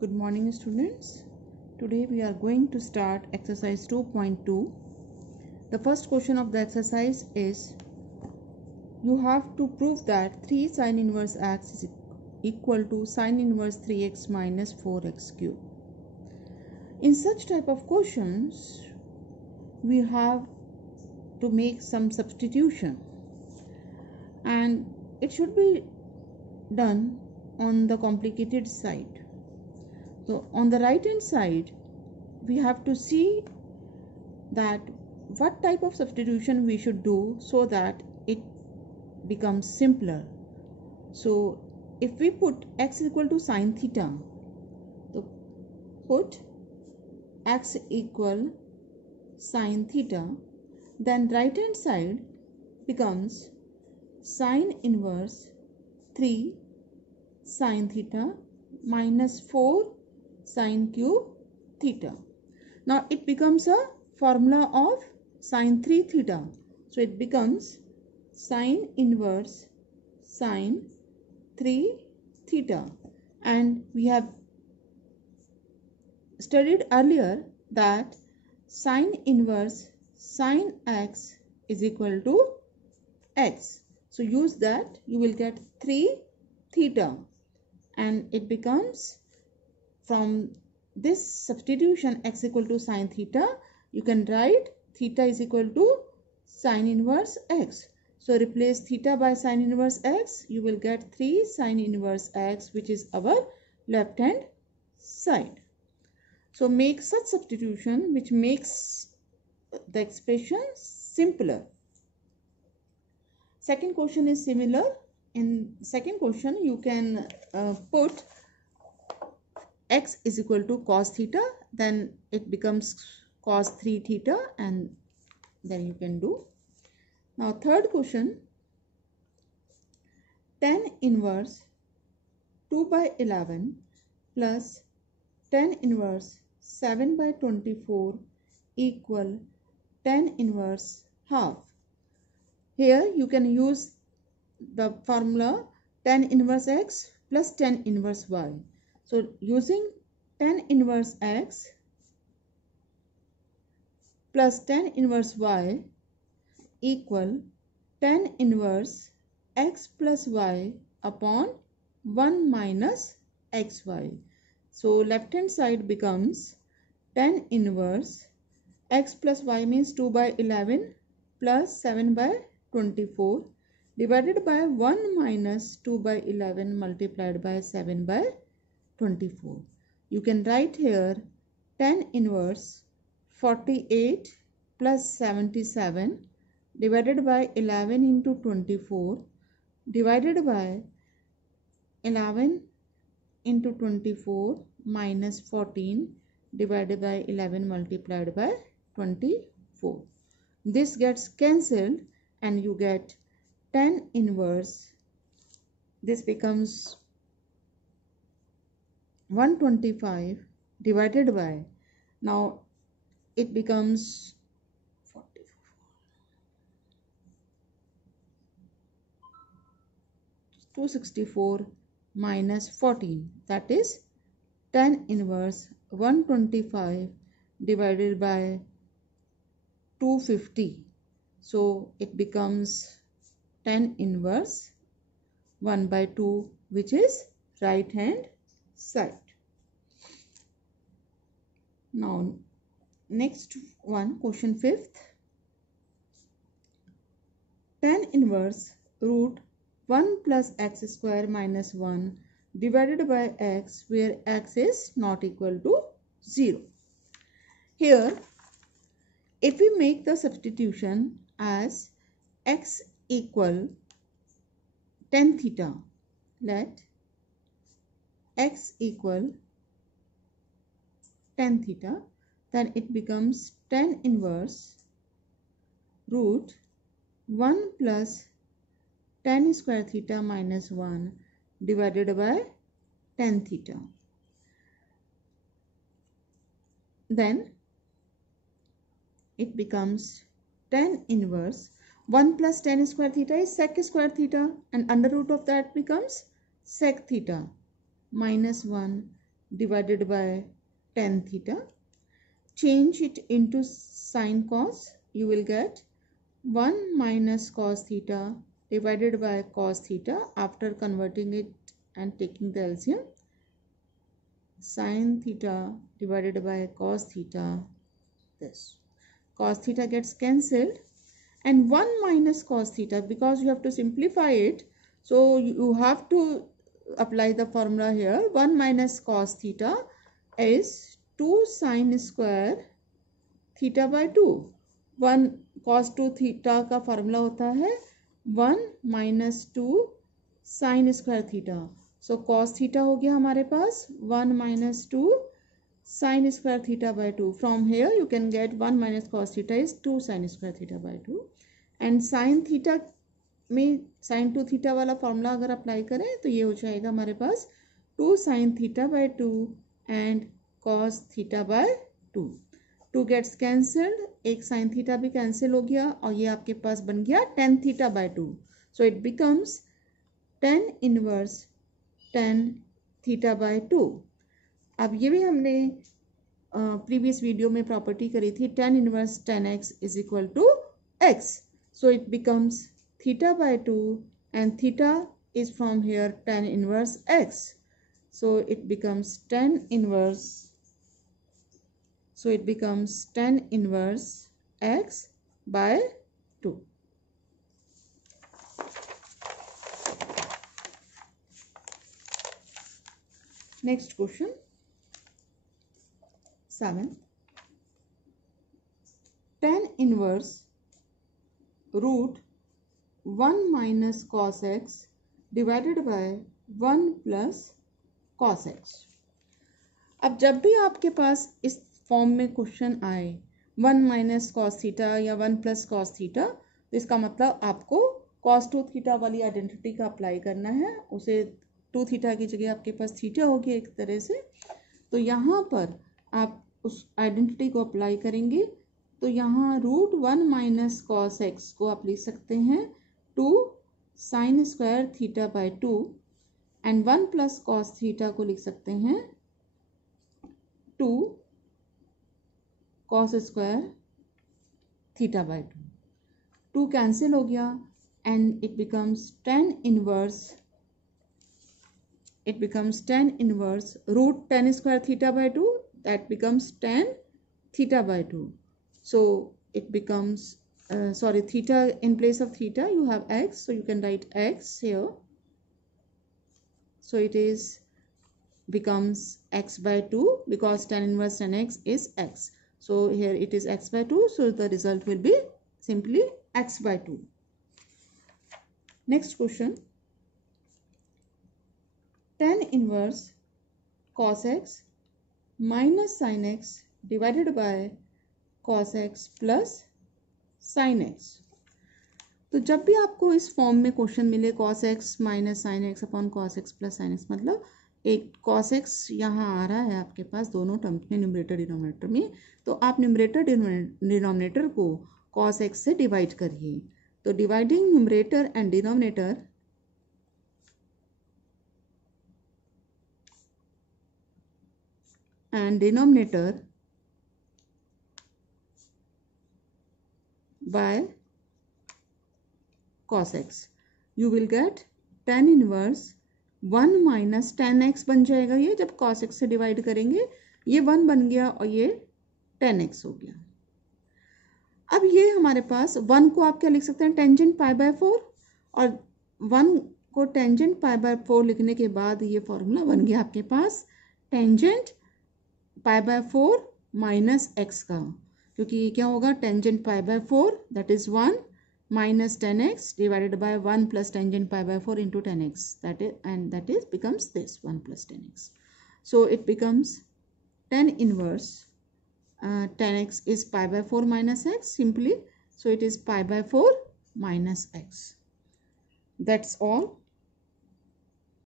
Good morning, students. Today we are going to start exercise 2.2. The first question of the exercise is you have to prove that 3 sin inverse x is equal to sin inverse 3x minus 4x cube. In such type of questions, we have to make some substitution, and it should be done on the complicated side. So on the right hand side, we have to see that what type of substitution we should do so that it becomes simpler. So if we put x equal to sin theta, so put x equal sin theta, then right hand side becomes sin inverse 3 sin theta minus 4 sin cube theta. Now it becomes a formula of sin 3 theta. So it becomes sin inverse sin 3 theta. And we have studied earlier that sin inverse sin x is equal to x. So use that, you will get 3 theta, and it becomes, from this substitution x equal to sin theta, you can write theta is equal to sin inverse x. So replace theta by sin inverse x, you will get 3 sin inverse x, which is our left hand side. So make such substitution which makes the expression simpler. Second question is similar. In second question, you can put x is equal to cos theta, then it becomes cos 3 theta, and then you can do. Now third question, tan inverse 2 by 11 plus tan inverse 7 by 24 equal tan inverse half. Here you can use the formula tan inverse x plus tan inverse y. So using tan inverse x plus tan inverse y equal tan inverse x plus y upon 1 minus xy. So left hand side becomes tan inverse x plus y means 2 by 11 plus 7 by 24 divided by 1 minus 2 by 11 multiplied by 7 by 24. You can write here tan inverse 48 plus 77 divided by 11 into 24 divided by 11 into 24 minus 14 divided by 11 multiplied by 24. This gets cancelled and you get tan inverse, this becomes 125 divided by, now it becomes 264 minus 14, that is tan inverse 125 divided by 250. So it becomes tan inverse 1 by 2, which is right hand side. Now next one, question 5th. Tan inverse root 1 plus x square minus 1 divided by x, where x is not equal to 0. Here if we make the substitution as x equal tan theta, let x equal tan theta, then it becomes tan inverse root 1 plus tan square theta minus 1 divided by tan theta. Then it becomes tan inverse 1 plus tan square theta is sec square theta, and under root of that becomes sec theta minus 1 divided by tan theta. Change it into sin cos. You will get 1 minus cos theta divided by cos theta after converting it and taking the LCM. Sin theta divided by cos theta. This cos theta gets cancelled, and 1 minus cos theta, because you have to simplify it, so you have to apply the formula here. 1 minus cos theta is 2 sin square theta by 2. 1 cos 2 theta का formula होता है 1 minus 2 sin square theta. So cos theta हो गया हमारे पास 1 minus 2 sin square theta by 2. From here you can get 1 minus cos theta is 2 sin square theta by 2. And sin theta में sin 2 theta वाला formula अगर apply करें तो ये हो जाएगा हमारे पास 2 sin theta by 2 and cos theta by 2. 2 gets cancelled, एक sin theta भी कैंसिल हो गया और ये आपके पास बन गया tan theta by 2. So it becomes tan inverse tan theta by 2. अब ये भी हमने प्रीवियस वीडियो में प्रॉपर्टी करी थी tan inverse tan x is equal to x. So it becomes theta by 2 and theta is from here tan inverse x. So it becomes tan inverse. So it becomes tan inverse x by 2. Next question, 7. Tan inverse root 1 minus cos x divided by 1 plus cos x. अब जब भी आपके पास इस form में question आए 1 minus cos theta या 1 plus cos theta, तो इसका मतलब आपको कॉस 2 थीटा वाली आइडेंटिटी का अप्लाई करना है. उसे 2 थीटा की जगह आपके पास थीटा होगी एक तरह से. तो यहाँ पर आप उस आइडेंटिटी को अप्लाई करेंगे तो यहाँ रूट 1 माइनस कॉस एक्स को आप लिख सकते हैं 2 sine square theta by 2 and 1 plus cos theta को लिख सकते हैं 2 cos square theta by 2. 2 cancel हो गया and it becomes tan inverse root tan square theta by 2, that becomes tan theta by 2. So it becomes theta in place of theta you have x, so you can write x here. So it is becomes x by 2 because tan inverse tan x is x. So here it is x by 2, so the result will be simply x by 2. Next question, tan inverse cos x minus sin x divided by cos x plus sin x. तो जब भी आपको इस form में question मिले cos x minus sine x upon cos x plus sine x, मतलब एक cos x यहाँ आ रहा है आपके पास दोनों टर्म्स में न्यूमरेटर डिनोमिनेटर में, तो आप न्यूमरेटर डिनोमिनेटर को cos x से डिवाइड करिए. तो dividing numerator and denominator and denominator by cos x, you will get tan inverse 1 minus tan x बन जाएगा. ये जब cos x से डिवाइड करेंगे ये 1 बन गया और ये tan x हो गया. अब ये हमारे पास 1 को आप क्या लिख सकते हैं टेंजेंट पाई बाय 4, और 1 को टेंजेंट पाई बाय 4 लिखने के बाद ये फॉर्मूला बन गया आपके पास tangent pi by 4 minus X का, क्योंकि क्या होगा tangent pi by 4 that is 1 minus tan x divided by 1 plus tangent pi by 4 into tan x, that is becomes this 1 plus tan x. So it becomes tan inverse tan x is pi by 4 minus x simply, so it is pi by 4 minus x. That's all.